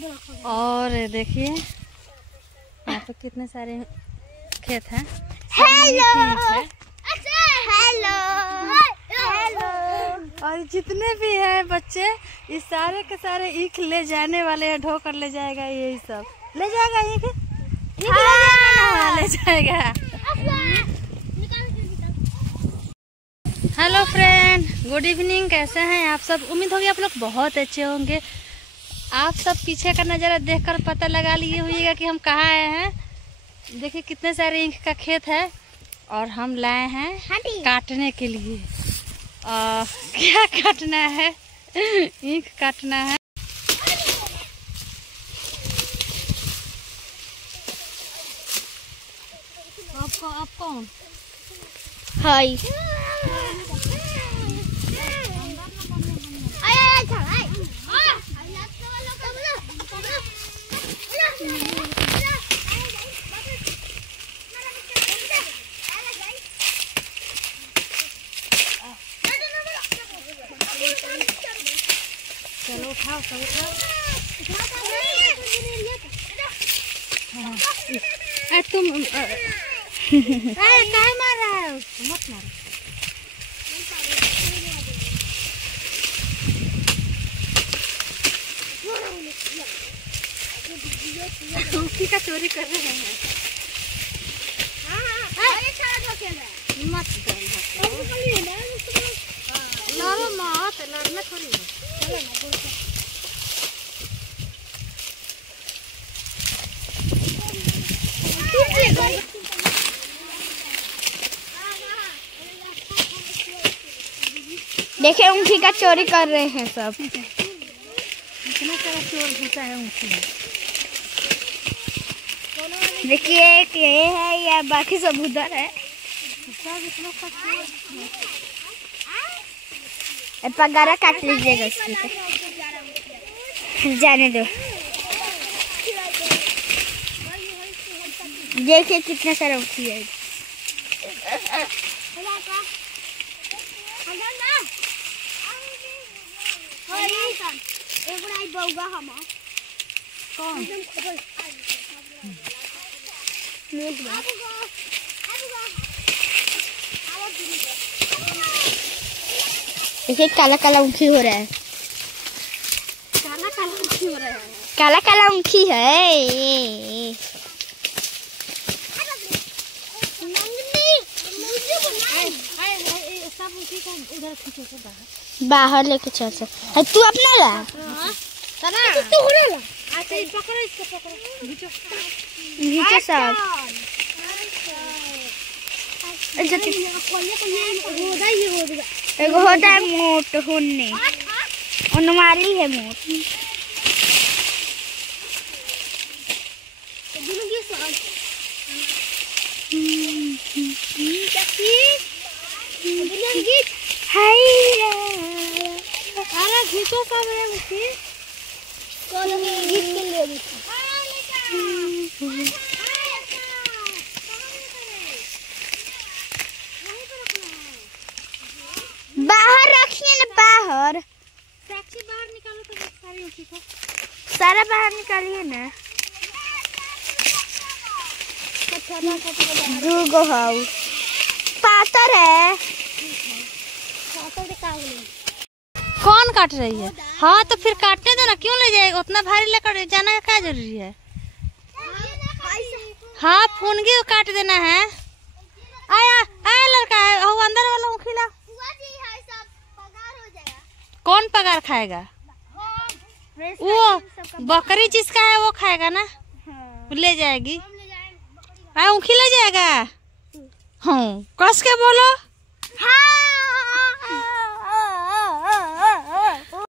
और देखिए यहाँ पे कितने सारे खेत हैं। Hello hello hello. और जितने भी हैं बच्चे इस सारे के सारे ईख ले जाने वाले हैं। ढोकर ले जाएगा, यही सब ले जाएगा। ईख ले जाएगा। Hello friend, good evening. कैसे हैं आप सब? उम्मीद होगी आप लोग बहुत अच्छे होंगे। आप सब पीछे का नज़ारा देखकर पता लगा लिए होइएगा कि हम कहाँ आए हैं। देखिए कितने सारे ईख का खेत है और हम लाए हैं काटने के लिए। क्या काटना है? ईख काटना है। आप कौन? हाय चलो उठाओ, सब उठाओ। तुम काहे मार रहा है उसको? मत मारो। उसी का चोरी कर रहे हैं। मत लड़ो मत, लड़ना थोड़ी है। देखिए ऊँखी का चोरी कर रहे हैं सब। इतना सारा चोर घुसा है ऊँखी में। देखिए एक ये है या बाकी सब उधर है। पगारा काट लीजिएगा इसकी तो। जाने दो। देखिए कितना सारा उठी है। कौन? देखिए काला काला ऊँखी हो रहा है। काला काला ऊँखी हो रहा है। काला काला ऊँखी है। सब ऊँखी को उधर खींचो से बाहर लेके चल सकते। तू अपना ला। तू हो ला। अच्छा पकड़ो, इसको पकड़ो, खींचो नीचे सब। एगो होता है मोट होने, उनवाली है मोट। अरे खींचो सब बाहर रखिए ना, बाहर। टैक्सी बाहर निकालो तो सारी ऊँखी को। सारा बाहर निकालिए ना। दूगो हाउ पातर है। कौन काट रही है? हाँ तो फिर काटने दो ना, क्यों ले जाएगा? उतना भारी लेकर जाना का क्या जरूरी है? हाँ फूनगी को काट देना है। आया आया लड़का है, वो अंदर वाला खिला। कौन पगार खाएगा? वो बकरी जिसका है वो खाएगा ना। ले जाएगी। ऊँखी ले जाएगा। हाँ कस के बोलो। हाँ।